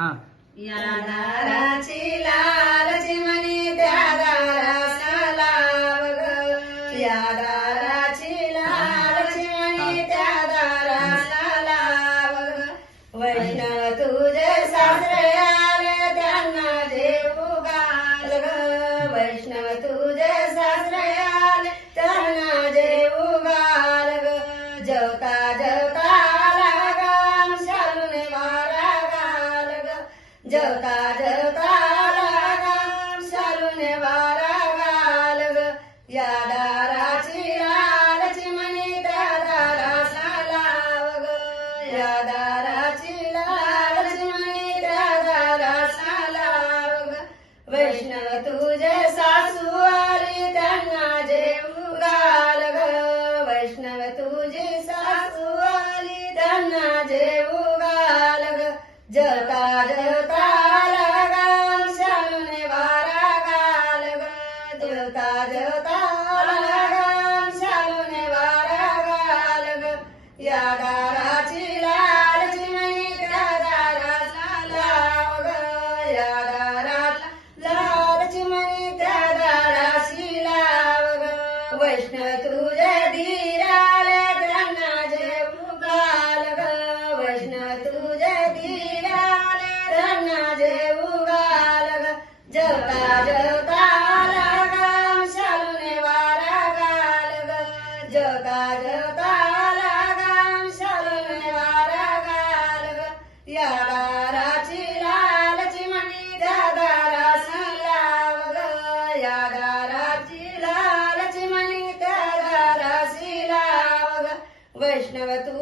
हा या दाराची लालची म्हणी त्या दाराला लाव ग. या दाराची लालची म्हणी त्या दाराला लाव ग. वैष्णव तुझे सासरे आले त्यांना जेवू घाल ग. वैष्णव तुझे सासरे आले त्यांना जेवू घाल ग. जेवता जेवता आला ग शालून वारा घाल ग. जेवता जेवता आला ग शालून वारा घाल ग. या दाराची लालची म्हणी त्या दाराला लाव ग. या दाराची लालची म्हणी त्या दाराला लाव ग. वैष्णव तुझे सासू आली त्यांना जेवू घाल ग. वैष्णव तुझी सासू आली त्यांना जेवू घाल ग. जेवता जेवता आला ग शालून वारा घाल ग. जेवता जेवता आला ग शालून वारा घाल ग. या दाराची लालची म्हणी त्या दाराला लाव ग. या दाराला लालची म्हणी त्या दाराशी लाव ग. वैष्णव तुझे धीर आले त्यांना जेवू घाल ग. वैष्णव तुझे धीर आले त्यांना जेवू घाल ग. जेवता जेवता आला ग शालून वारा घाल ग. जेवता जेवता आला ग शालून वारा घाल ग. या दाराची लालची म्हणी त्या दाराला लाव ग. या दाराची लालची म्हणी त्या दाराशी लाव ग. वैष्णव तू